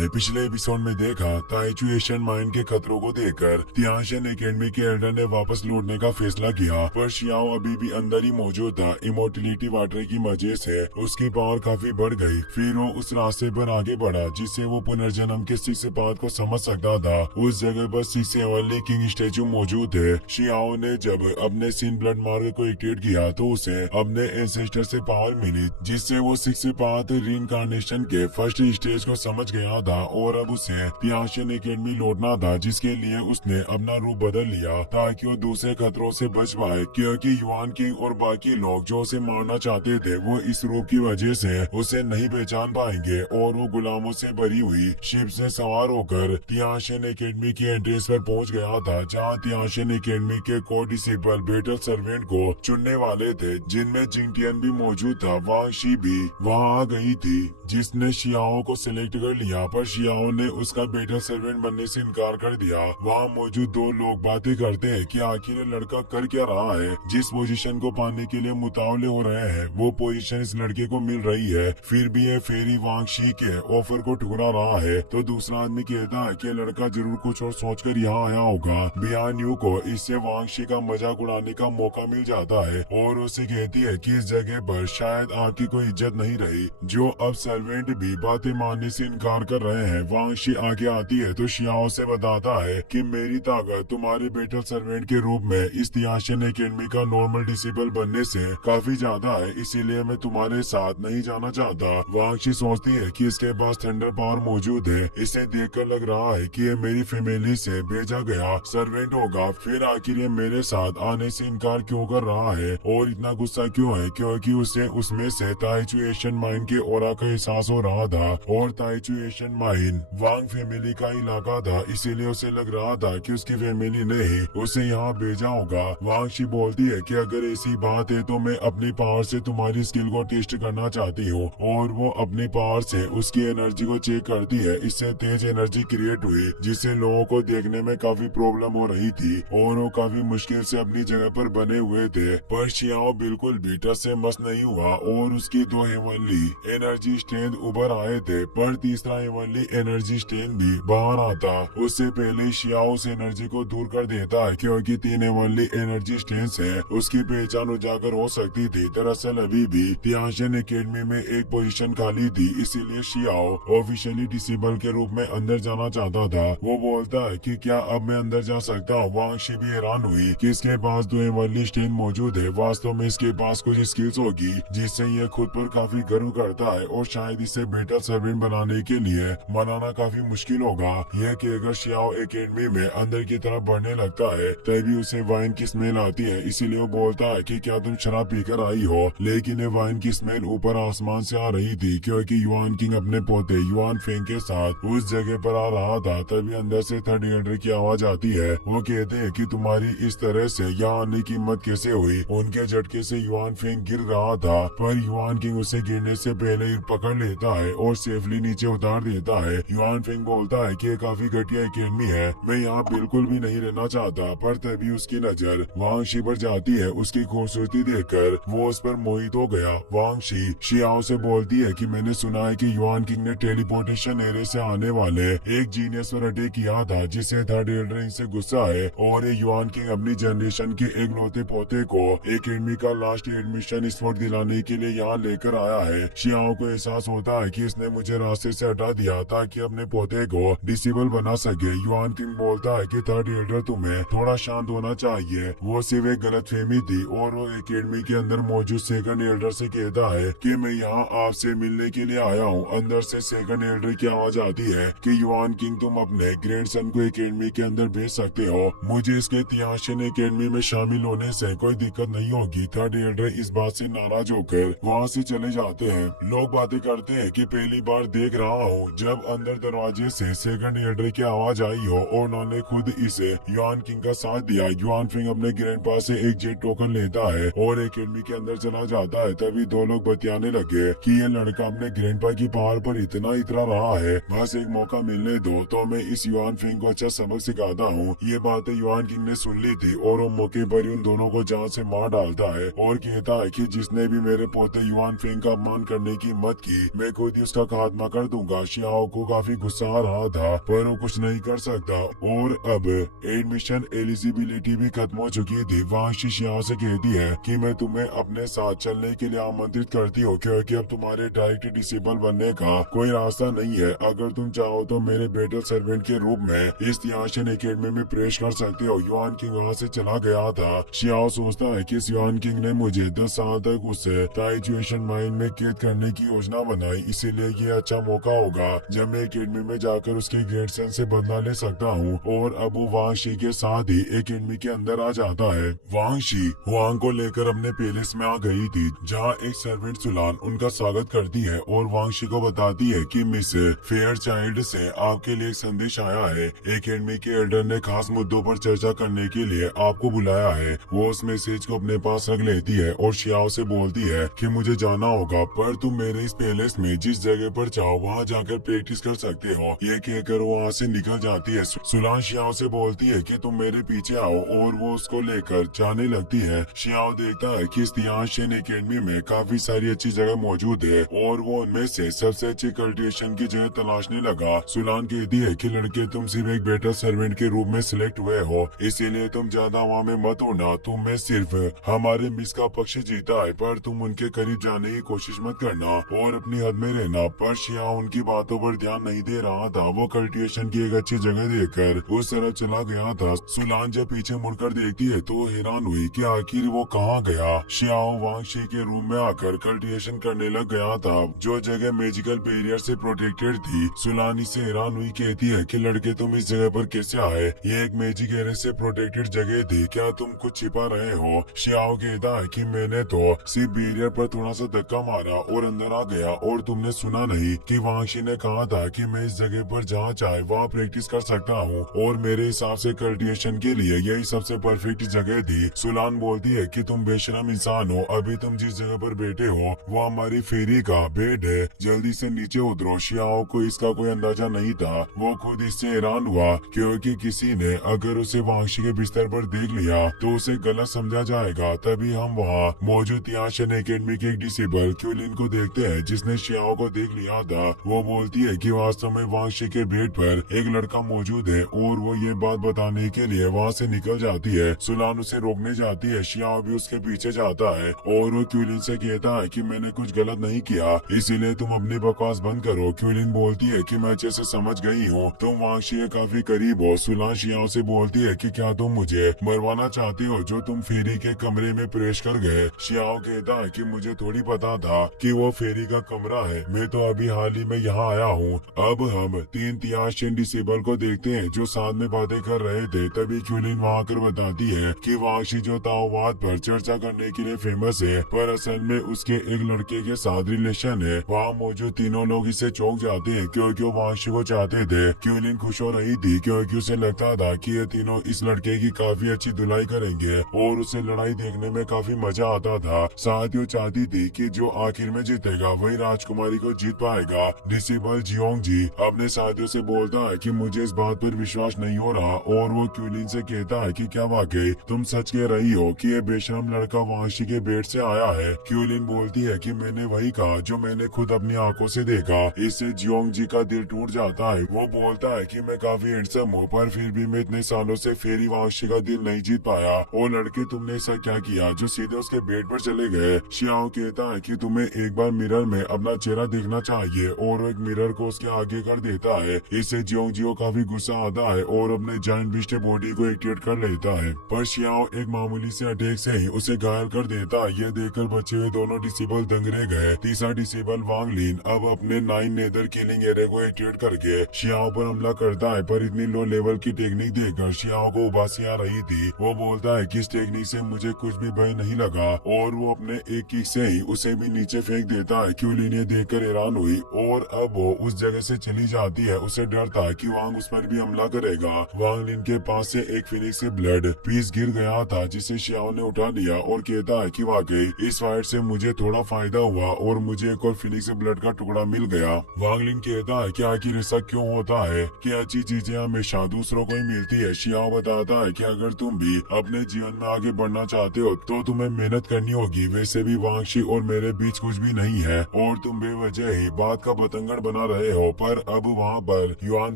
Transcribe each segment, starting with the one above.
आपने पिछले एपिसोड में देखा, ताइचू एशियन माइन के खतरों को देखकर तियानशिन एकेडमी के एल्डर ने वापस लौटने का फैसला किया, पर शियाओ अभी भी अंदर ही मौजूद था। इमोर्टलिटी वाटर की वजह से उसकी पावर काफी बढ़ गई। फिर वो उस रास्ते पर आगे बढ़ा जिससे वो पुनर्जन्म के सिक्स पाथ को समझ सकता था। उस जगह पर सिक्स ओनली किंग स्टेचू मौजूद है। शियाओ ने जब अपने सिन ब्लड मार्ग को एक्टिवेट किया तो उसे अपने एंसेस्टर से पावर मिली, जिससे वो सिक्स पाथ रीइंकार्नेशन के फर्स्ट स्टेज को समझ गया था और अब उसे तियानशिन एकेडमी लौटना था, जिसके लिए उसने अपना रूप बदल लिया ताकि वो दूसरे खतरों से बच पाए, क्योंकि युआन किंग और बाकी लोग जो उसे मारना चाहते थे वो इस रूप की वजह से उसे नहीं पहचान पाएंगे। और वो गुलामों से भरी हुई शिप से सवार होकर तियानशिन एकेडमी की एंट्रेंस पर पहुंच गया था, जहां तियानशिन एकेडमी के को डिसिपल बेटल सर्वेंट को चुनने वाले थे, जिनमें जिंगटियन भी मौजूद था। वांग शी भी वहां आ गई थी, जिसने शियाओ को सिलेक्ट कर लिया, पर शियाओ ने उसका बेटल सर्वेंट बनने से इनकार कर दिया। वहाँ मौजूद दो लोग बातें करते हैं कि आखिर ये लड़का कर क्या रहा है। जिस पोजीशन को पाने के लिए मुतावले हो रहे हैं वो पोजीशन इस लड़के को मिल रही है, फिर भी ये फेरी वांग शी के ऑफर को ठुकरा रहा है। तो दूसरा आदमी कहता है कि लड़का जरूर कुछ और सोचकर यहाँ आया होगा। बियान यू को इससे वांग शी का मजाक उड़ाने का मौका मिल जाता है और उसे कहती है कि इस जगह पर शायद आपकी कोई इज्जत नहीं रही। जो अब सर्वेंट भी बातें मानने से इनकार कर रहे हैं। वांग शी आगे आती है तो शियाओ से बताता है कि मेरी ताकत तुम्हारे बेटल सर्वेंट के रूप में इस तियानशिन एकेडमी का नॉर्मल डिसिबल बनने से काफी ज्यादा है, इसीलिए मैं तुम्हारे साथ नहीं जाना चाहता। वांग शी सोचती है कि इसके पास थंडर पावर मौजूद है। इसे देखकर लग रहा है कि ये मेरी फैमिली से भेजा गया सर्वेंट होगा। फिर आखिर ये मेरे साथ आने से इनकार क्यों कर रहा है और इतना गुस्सा क्यों है, क्योंकि उसे उसमें से ताइचू एशियन माइन के ऑरा का एहसास हो रहा था। और ताइचू एशियन माइन वांग फैमिली का इलाका था, इसीलिए उसे लग रहा था कि उसकी फैमिली ने ही उसे यहाँ भेजा होगा। वांग शी बोलती है कि अगर ऐसी बात है तो मैं अपनी पावर से तुम्हारी स्किल को टेस्ट करना चाहती हूँ। और वो अपनी पावर से उसकी एनर्जी को चेक करती है। इससे तेज एनर्जी क्रिएट हुई, जिससे लोगों को देखने में काफी प्रॉब्लम हो रही थी और वो काफी मुश्किल से अपनी जगह पर बने हुए थे। पर शियाओ बिल्कुल भी टच से मस नहीं हुआ और उसकी दो हेवनली एनर्जी स्ट्रेंथ उभर आए थे, पर तीसरा हेवनली एनर्जी स्ट्रेंथ भी बाहर आता। उससे पहले शियाओ उस एनर्जी को दूर कर देता है, क्योंकि तीन हेवनली एनर्जी स्ट्रेंथ से उसकी पहचान उजागर हो सकती थी। दरअसल अभी भी तियानशिन एकेडमी में एक पोजीशन खाली थी, इसीलिए शियाओ ऑफिशियली डिसेबल के रूप में अंदर जाना चाहता था। वो बोलता है कि क्या अब मैं अंदर जा सकता हूँ। वांग शी भी हैरान हुई कि इसके पास दो हेवनली स्ट्रेंथ मौजूद है। वास्तव में इसके पास कुछ स्किल्स होगी जिससे ये खुद पर काफी गर्व करता है और शायद इसे बेटर सर्वेंट बनाने के लिए मनाना काफी मुश्किल होगा। यह कि अगर शियाओ एकेडमी में अंदर की तरफ बढ़ने लगता है तभी उसे वाइन की स्मेल आती है, इसीलिए वो बोलता है कि क्या तुम शराब पीकर आई हो। लेकिन ये वाइन की स्मेल ऊपर आसमान से आ रही थी, क्योंकि युआन किंग अपने पोते युआन फेंग के साथ उस जगह पर आ रहा था। तभी अंदर से थर्ड एल्डर की आवाज आती है। वो कहते हैं कि तुम्हारी इस तरह से यहाँ आने की हिम्मत कैसे हुई। उनके झटके से युआन फेंग गिर रहा था, पर युआन किंग उसे गिरने से पहले ही पकड़ लेता है और सेफली नीचे उतार देता है। युआन फेंग बोलता है कि ये काफी घटिया एकेडमी है, मैं यहाँ बिल्कुल भी नहीं रहना चाहता। पर तभी उसकी नजर वांग शी पर जाती है। उसकी खूबसूरती देखकर वो उस पर मोहित हो गया। वांग शी शियाओ से बोलती है कि मैंने सुना है कि युआन किंग ने टेलीपोर्टेशन एरिया से आने वाले एक जीनियस पर अटैक किया था, जिससे थर्ड एल्डर इनसे गुस्सा है और ये युआन किंग अपनी जनरेशन के एक लौते पोते को एकेडमी का लास्ट एडमिशन स्पॉट दिलाने के लिए यहाँ लेकर आया है। शियाओ को एहसास होता है कि इसने मुझे रास्ते से हटा दिया ताकि अपने पोते को डिसेबल बना सके। युआन किंग बोलता है कि थर्ड एल्डर तुम्हें थोड़ा शांत होना चाहिए, वो सिर्फ एक गलतफहमी थी। और वो एकेडमी के अंदर मौजूद सेकंड एल्डर से कहता है कि मैं यहाँ आपसे मिलने के लिए आया हूँ। अंदर से सेकंड एल्डर की आवाज आती है कि युआन किंग तुम अपने ग्रैंडसन को एकेडमी के अंदर भेज सकते हो, मुझे इसके तियानशिन एकेडमी में शामिल होने से कोई दिक्कत नहीं होगी। थर्ड एल्डर इस बात से नाराज होकर वहाँ से चले जाते हैं। लोग बातें करते हैं कि पहली बार देख रहा हूँ जब अंदर दरवाजे से सेकंड एल्डर की आवाज आई हो और उन्होंने खुद इसे युआन किंग का साथ दिया। युआन किंग अपने ग्रैंडपा से एक जेट टोकन लेता है और एकेडमी के अंदर चला जाता है। तभी दो लोग बतियाने लगे कि ये लड़का अपने ग्रैंडपा की पावर पर इतना इतरा रहा है, बस एक मौका मिलने दो तो मैं इस युआन किंग को अच्छा सबक सिखाता हूँ। ये बातें युआन किंग ने सुन ली थी और वो मौके पर ही उन दोनों को जान से मार डालता है और कहता है कि जिसने भी मेरे पोते युआन फेंग का अपमान करने की हिम्मत की मैं खुद ही उसका खात्मा कर दूंगा। शियाओ शियाओ को काफी गुस्सा आ रहा था पर वो कुछ नहीं कर सकता। और अब एडमिशन एलिजिबिलिटी भी खत्म हो चुकी थी। वांगशी शियाओ से कहती है कि मैं तुम्हें अपने साथ चलने के लिए आमंत्रित करती हूँ क्योंकि अब तुम्हारे डायरेक्ट डिसेबल बनने का कोई रास्ता नहीं है। अगर तुम चाहो तो मेरे बैटल सर्वेंट के रूप में इस तियाशन एकेडमी में प्रवेश कर सकते हो। युआन किंग वहाँ से चला गया था। शियाओ सोचता है कि युआन किंग ने मुझे 10 साल तक उसे ताइजुएशन माइन में कैद करने की योजना बनाई, इसीलिए ये अच्छा मौका होगा जब मैं एकेडमी में जाकर उसके ग्रैंडसन से बदला ले सकता हूँ। और अब वो वांगशी के साथ ही एकेडमी के अंदर आ जाता है। वांगशी हुआंग को लेकर अपने पैलेस में आ गई थी जहाँ एक सर्वेंट सुलान उनका स्वागत करती है और वांगशी को बताती है कि मिस फेयर चाइल्ड से आपके लिए एक संदेश आया है। एकेडमी के एल्डर ने खास मुद्दों पर चर्चा करने के लिए आपको बुलाया है। वो उस मैसेज को अपने पास रख लेती है और शियाओ से बोलती है कि मुझे जाना होगा पर तुम मेरे इस पैलेस में जिस जगह पर चाहो वहाँ जाकर प्रैक्टिस कर सकते हो। ये कहकर वो वहाँ से निकल जाती है। सुलान शियाओ से बोलती है कि तुम मेरे पीछे आओ और वो उसको लेकर जाने लगती है। शियाओ देखता है कि इस तियाशन एकेडमी में काफी सारी अच्छी जगह मौजूद है और वो उनमें से सबसे अच्छी कल्टिवेशन की जगह तलाशने लगा। सुलान कहती है कि लड़के तुम सिर्फ एक बेटर सर्वेंट के रूप में सिलेक्ट हुए हो, इसीलिए तुम ज्यादा वहाँ में मत होना। तुम्हें सिर्फ हमारे मिस का पक्ष जीता है पर तुम उनके करीब जाने की कोशिश मत करना और अपनी हद में रहना। पर शियाओ उनकी बातों पर ध्यान नहीं दे रहा था। वो कल्टिवेशन की एक अच्छी जगह देखकर उस तरफ चला गया था। सुलान जब पीछे मुड़कर देखती है तो हैरान हुई कि आखिर वो कहाँ गया। शियाओ वांगशी के रूम में आकर कल्टिवेशन करने लग गया था जो जगह मैजिकल बैरियर से प्रोटेक्टेड थी। सुलान इससे हैरान हुई, कहती है कि लड़के तुम इस जगह पर कैसे आए? ये एक मैजिक एरिया से प्रोटेक्टेड जगह थी, क्या तुम कुछ छिपा रहे हो? शियाओ कहता है कि मैंने तो सिर्फ बैरियर पर थोड़ा सा धक्का मारा और अंदर आ गया और तुमने सुना नहीं कि वांगशी ने कहा था कि मैं इस जगह पर जहाँ चाहे वहाँ प्रैक्टिस कर सकता हूँ और मेरे हिसाब से कल्टिवेशन के लिए यही सबसे परफेक्ट जगह थी। सुलान बोलती है कि तुम बेशरम इंसान हो, अभी तुम जिस जगह पर बैठे हो वो हमारी फेरी का बेड है, जल्दी से नीचे उतरो। शियाओ को इसका कोई अंदाजा नहीं था। वो खुद इससे हैरान हुआ क्योंकि किसी ने अगर उसे वांगशी के बिस्तर पर देख लिया तो उसे गलत समझा जाएगा। तभी हम वहाँ मौजूद तियाशन एकेडमी के एक डिसेबल क्यूलिन को देखते हैं जिसने शियाओ को देख लिया था। वो बोलती है कि वास्तव में वांगशी के बेड पर एक लड़का मौजूद है और वो ये बात बताने के लिए वहाँ से निकल जाती है। सुलान उसे रोकने जाती है। शियाओ भी उसके पीछे जाता है और वो क्यूलिन से कहता है कि मैंने कुछ गलत नहीं किया, इसीलिए तुम अपनी बकवास बंद करो। क्यूलिन बोलती है कि मैं अच्छे से समझ गई हूँ, तुम वांगशी के काफी करीब हो। सुलान शियाओ से बोलती है कि क्या तुम मुझे मरवाना चाहती हो जो तुम फेरी के कमरे में प्रवेश कर गए? शियाओ कहता है कि मुझे थोड़ी पता था कि वो फेरी का कमरा है, मैं तो अभी हाल ही में यहाँ आया हूँ। अब हम 3 तियाशन डिसेबल को देखते हैं जो साथ में बातें कर रहे थे। तभी क्यूलिन वहाँ आकर बताती है कि वांगशी जो ताओवाद पर चर्चा करने के लिए फेमस है पर असल में उसके एक लड़के के साथ रिलेशन है। वहाँ मौजूद तीनों लोग इसे चौंक जाते हैं क्योंकि वो वांगशी को चाहते थे। क्यूलिन खुश हो रही थी क्योंकि उसे लगता था कि ये तीनों इस लड़के की काफी अच्छी धुलाई करेंगे और उसे लड़ाई देखने में काफी मजा आता था। साथ ही वो चाहती थी कि जो आखिर में जीतेगा वही राजकुमारी को जीत पाएगा। डिसेबल जियोंग जी अपने साथियों से बोलता है कि मुझे इस बात पर विश्वास नहीं हो रहा और वो क्यूलिन से कहता है कि क्या वाकई तुम सच कह रही हो कि ये बेशरम लड़का वांगशी के बेड से आया है? क्यूलिन बोलती है कि मैंने वही कहा जो मैंने खुद अपनी आंखों से देखा। इससे जियोंग जी का दिल टूट जाता है। वो बोलता है कि मैं काफी हैंडसम हूँ पर फिर भी मैं इतने सालों से फेरी वांगशी का दिल नहीं जीत पाया। और लड़के तुमने ऐसा क्या किया जो सीधे उसके बेड पर चले गए? शियाओ कहता है कि तुम्हें एक बार मिरर में अपना चेहरा देखना चाहिए और एक मिरर को उसके आगे कर देता है। इससे जियोंग जी को काफी गुस्सा आता है और अपने जायंट बीस्ट बॉडी को एक्टिवेट कर लेता है पर शियाओ एक मामूली से अटैक से ही उसे घायल कर देता है। यह देखकर बचे हुए दोनों डिसेबल दंग रह गए। तीसरा डिसेबल वांगलिन अब अपने 9 नेदर किलिंग एरिया को एक्टिवेट करके शियाओ पर हमला करता है पर इतनी लो लेवल की टेक्निक देखकर शियाओ को उबासी आ रही थी। वो बोलता है कि इस टेक्निक से मुझे कुछ भी भय नहीं लगा और वो अपने एक किक से ही उसे भी नीचे फेंक देता है। क्यूलिन ये देखकर हैरान हुई और अब वो उस जगह से चली जाती है। उसे डर था कि वांग उस पर भी हमला करेगा। वांगलिन के पास से एक फिनिक्स से ब्लड पीस गिर गया था जिसे शियाओ ने उठा लिया और कहता है कि वाकई इस फाइट से मुझे थोड़ा फायदा हुआ और मुझे एक और फिनिक्स से ब्लड का टुकड़ा मिल गया। वांगलिन कहता है कि आखिर ऐसा क्यों होता है कि अच्छी चीजें हमेशा दूसरों को ही मिलती है? शियाओ बताता है कि अगर तुम भी अपने जीवन में आगे बढ़ना चाहते हो तो तुम्हें मेहनत करनी होगी। वैसे भी वांगशी और मेरे बीच कुछ भी नहीं है और तुम बेवजह ही बात का बतंगड़ बना बना रहे हो। पर अब वहाँ पर युआन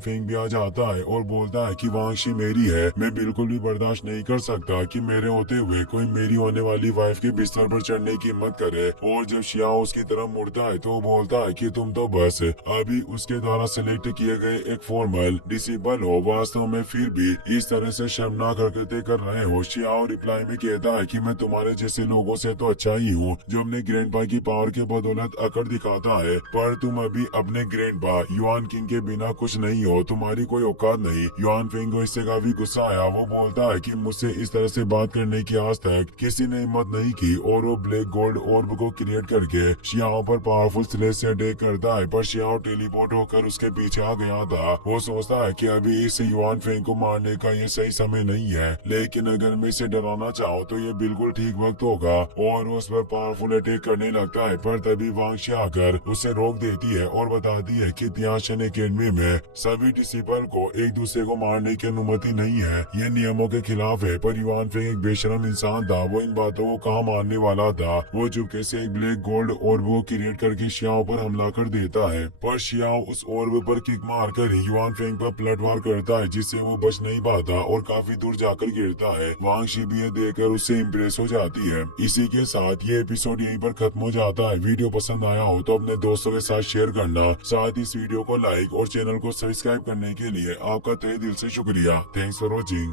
फेंग भी आ जाता है और बोलता है कि वांगशी मेरी है, मैं बिल्कुल भी बर्दाश्त नहीं कर सकता कि मेरे होते हुए कोई मेरी होने वाली वाइफ के बिस्तर पर चढ़ने की हिम्मत करे। और जब शियाओ उसकी तरफ मुड़ता है तो वो बोलता है कि तुम तो बस अभी उसके द्वारा सिलेक्ट किए गए एक फॉर्मल डिसिबल हो, वास्तव में फिर भी इस तरह से शर्मनाक हरकतें कर रहे हो। शियाओ रिप्लाई में कहता है कि मैं तुम्हारे जैसे लोगों से तो अच्छा ही हूँ जो अपने ग्रैंडपा की पावर के बदौलत अकड़ दिखाता है, पर तुम अभी अपने ग्रैंडपा युआन किंग के बिना कुछ नहीं हो, तुम्हारी कोई औकात नहीं। युआन फेंग को इससे काफी गुस्सा आया। वो बोलता है कि मुझसे इस तरह से बात करने की आज तक किसी ने हिम्मत नहीं की और वो ब्लैक गोल्ड ऑर्ब को क्रिएट करके शियाओ पर पावरफुल स्लेज से अटैक करता है। पर शियाओ टेलीपोर्ट होकर उसके पीछे आ गया था। वो सोचता है कि अभी इस युआन फेंग को मारने का ये सही समय नहीं है, लेकिन अगर मैं इसे डराना चाहूँ तो ये बिल्कुल ठीक वक्त होगा और वो उस पर पावरफुल अटैक करने लगता है। पर तभी वांगशी आकर उसे रोक देती है और बताती है कि तियानशन एकेडमी में सभी डिसिपल को एक दूसरे को मारने की अनुमति नहीं है, ये नियमों के खिलाफ है। पर युआन फेंग एक बेशरम इंसान था, वो इन बातों को कहाँ मानने वाला था। वो चुपके से एक ब्लैक गोल्ड ऑर्ब को क्रिएट करके शियाओ पर हमला कर देता है। पर शियाओ उस ऑर्ब पर किक मारकर ही युआन फेंग पर पलटवार करता है, जिससे वो बच नहीं पाता और काफी दूर जाकर गिरता है। वांगशी भी ये देखकर उससे इम्प्रेस हो जाती है। इसी के साथ ये एपिसोड यहीं पर खत्म हो जाता है। वीडियो पसंद आया हो तो अपने दोस्तों के साथ शेयर करना, साथ ही इस वीडियो को लाइक और चैनल को सब्सक्राइब करने के लिए आपका तहे दिल से शुक्रिया। Thanks for watching.